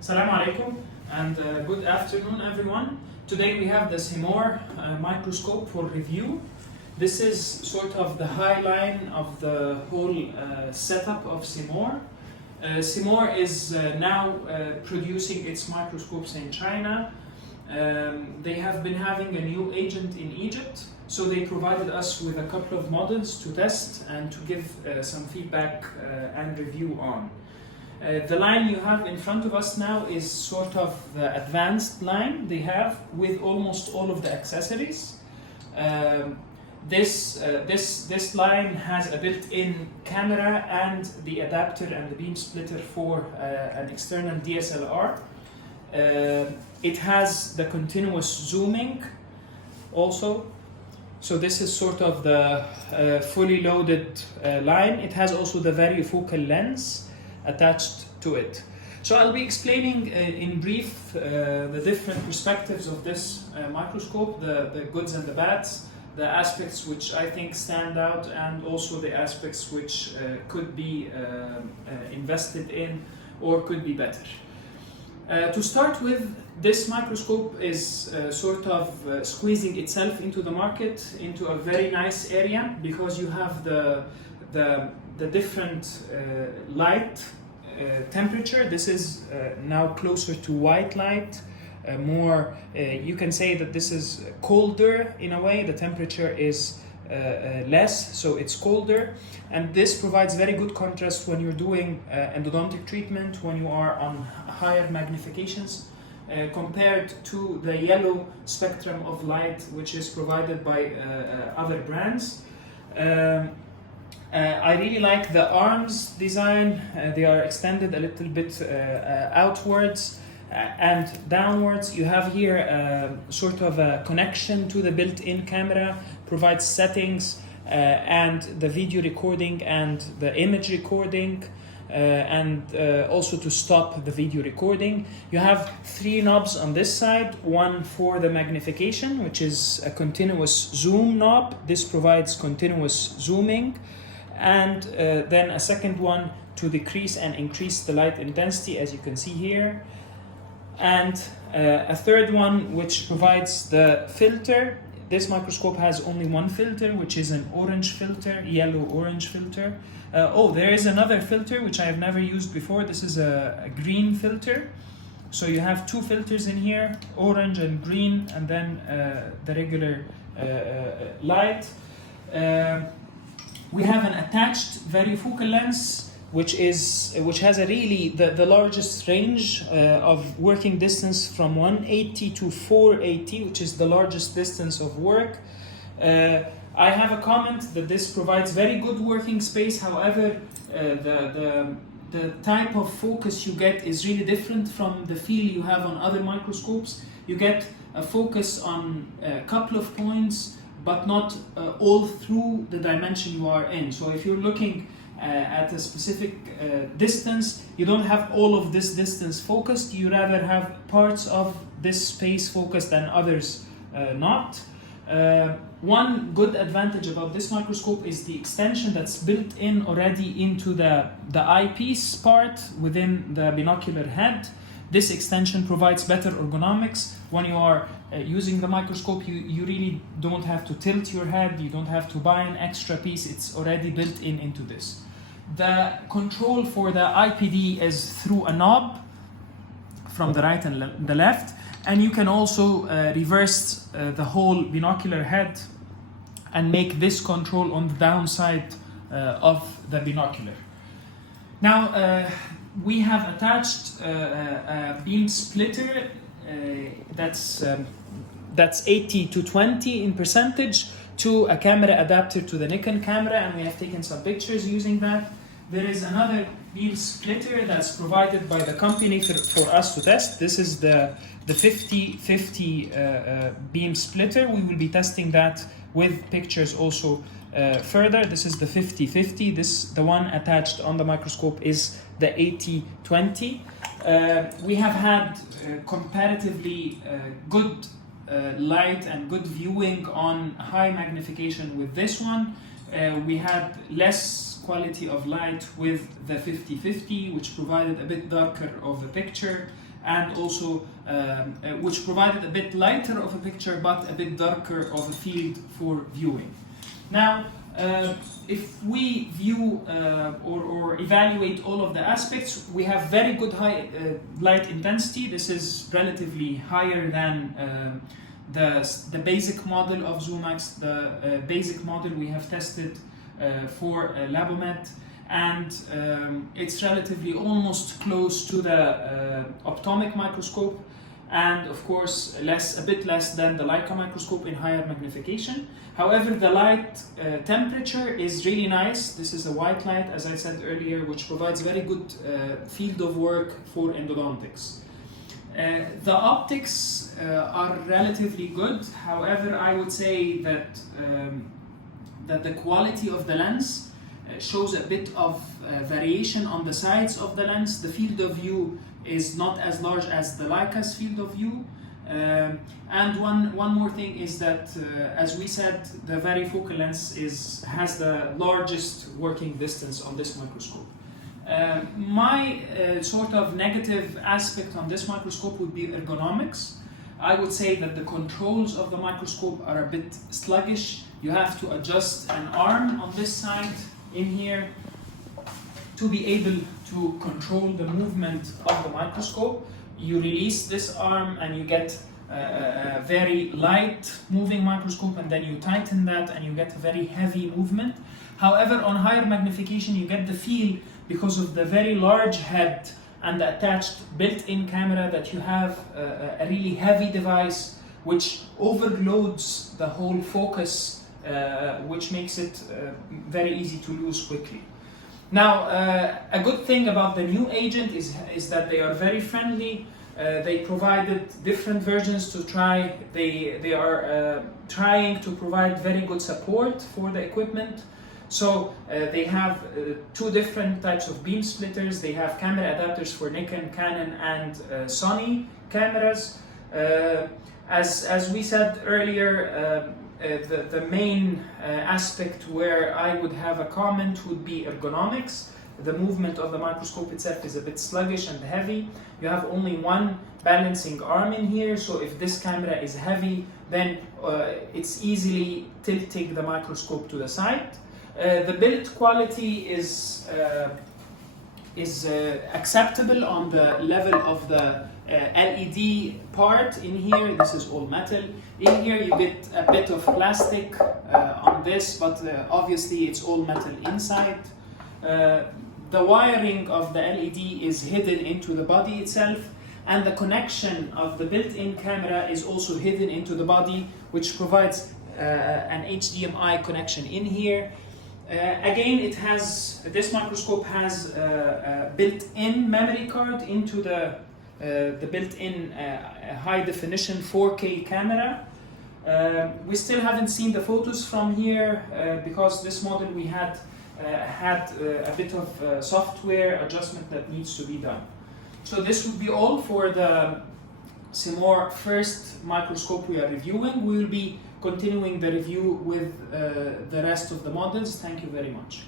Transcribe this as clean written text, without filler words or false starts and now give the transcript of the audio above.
Assalamu alaikum and good afternoon everyone. Today we have the Semorr microscope for review. This is sort of the high line of the whole setup of Semorr. Semorr is now producing its microscopes in China. They have been having a new agent in Egypt, so they provided us with a couple of models to test and to give some feedback and review on. The line you have in front of us now is sort of the advanced line they have with almost all of the accessories. This line has a built-in camera and the adapter and the beam splitter for an external DSLR. It has the continuous zooming also. So this is sort of the fully loaded line. It has also the variofocal lens attached to it. So I'll be explaining in brief the different perspectives of this microscope, the goods and the bads, the aspects which I think stand out, and also the aspects which could be invested in or could be better. To start with, this microscope is sort of squeezing itself into the market, into a very nice area, because you have the different light temperature. This is now closer to white light, more, you can say that this is colder in a way. The temperature is less, so it's colder, and this provides very good contrast when you're doing endodontic treatment, when you are on higher magnifications, compared to the yellow spectrum of light which is provided by other brands. I really like the arms design. They are extended a little bit outwards and downwards. You have here sort of a connection to the built-in camera, provides settings and the video recording and the image recording, and also to stop the video recording. You have three knobs on this side, one for the magnification, which is a continuous zoom knob. This provides continuous zooming, and then a second one to decrease and increase the light intensity, as you can see here, and a third one which provides the filter. This microscope has only one filter, which is an orange filter, yellow-orange filter. Oh, there is another filter which I have never used before. This is a green filter. So you have two filters in here, orange and green, and then the regular light. We have an attached variofocal lens, which has a really the largest range of working distance, from 180 to 480, which is the largest distance of work. I have a comment that this provides very good working space. However, the type of focus you get is really different from the feel you have on other microscopes. You get a focus on a couple of points, but not all through the dimension you are in. So if you're looking at a specific distance, you don't have all of this distance focused. You rather have parts of this space focused and others not. One good advantage about this microscope is the extension that's built in already into the eyepiece part within the binocular head. This extension provides better ergonomics. When you are using the microscope, you really don't have to tilt your head, you don't have to buy an extra piece, it's already built in into this. The control for the IPD is through a knob from the right and the left, and you can also reverse the whole binocular head and make this control on the downside of the binocular. Now, we have attached a beam splitter that's 80 to 20 in percentage to a camera adapter to the Nikon camera, and we have taken some pictures using that. There is another beam splitter that's provided by the company for us to test. This is the 50-50 beam splitter. We will be testing that with pictures also further. This is the 50-50. The one attached on the microscope is the 80-20. We have had comparatively good light and good viewing on high magnification with this one. We had less quality of light with the 50-50, which provided a bit darker of a picture. and also which provided a bit lighter of a picture but a bit darker of a field for viewing. Now, if we view or evaluate all of the aspects, we have very good high light intensity. This is relatively higher than the basic model of Zoomax. The basic model we have tested for Labomet, and it's relatively almost close to the optomic microscope, and of course a bit less than the Leica microscope in higher magnification. However, the light temperature is really nice. This is a white light, as I said earlier, which provides very good field of work for endodontics. The optics are relatively good. However, I would say that the quality of the lens shows a bit of variation on the sides of the lens. The field of view is not as large as the Leica's field of view. And one more thing is that, as we said, the varifocal lens has the largest working distance on this microscope. My sort of negative aspect on this microscope would be ergonomics. I would say that the controls of the microscope are a bit sluggish. You have to adjust an arm on this side in here to be able to control the movement of the microscope. You release this arm and you get a very light moving microscope, and then you tighten that and you get a very heavy movement. However, on higher magnification you get the feel, because of the very large head and the attached built-in camera, that you have a really heavy device which overloads the whole focus, which makes it very easy to lose quickly. Now, a good thing about the new agent is that they are very friendly. They provided different versions to try. They are trying to provide very good support for the equipment. So they have two different types of beam splitters. They have camera adapters for Nikon, Canon, and Sony cameras. As we said earlier, the main aspect where I would have a comment would be ergonomics. The movement of the microscope itself is a bit sluggish and heavy. You have only one balancing arm in here, so if this camera is heavy, then it's easily tilting the microscope to the side. The build quality is acceptable on the level of the LED part in here. This is all metal. In here you get a bit of plastic on this, but obviously it's all metal inside. The wiring of the LED is hidden into the body itself, and the connection of the built-in camera is also hidden into the body, which provides an HDMI connection in here. Again, this microscope has a built-in memory card into the built-in high-definition 4K camera. We still haven't seen the photos from here because this model we had a bit of software adjustment that needs to be done. So this would be all for the Semorr first microscope we are reviewing. We will be continuing the review with the rest of the models. Thank you very much.